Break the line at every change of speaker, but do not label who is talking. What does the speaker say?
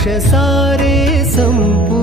जाती प्रांत भाषा वेश सारे संपू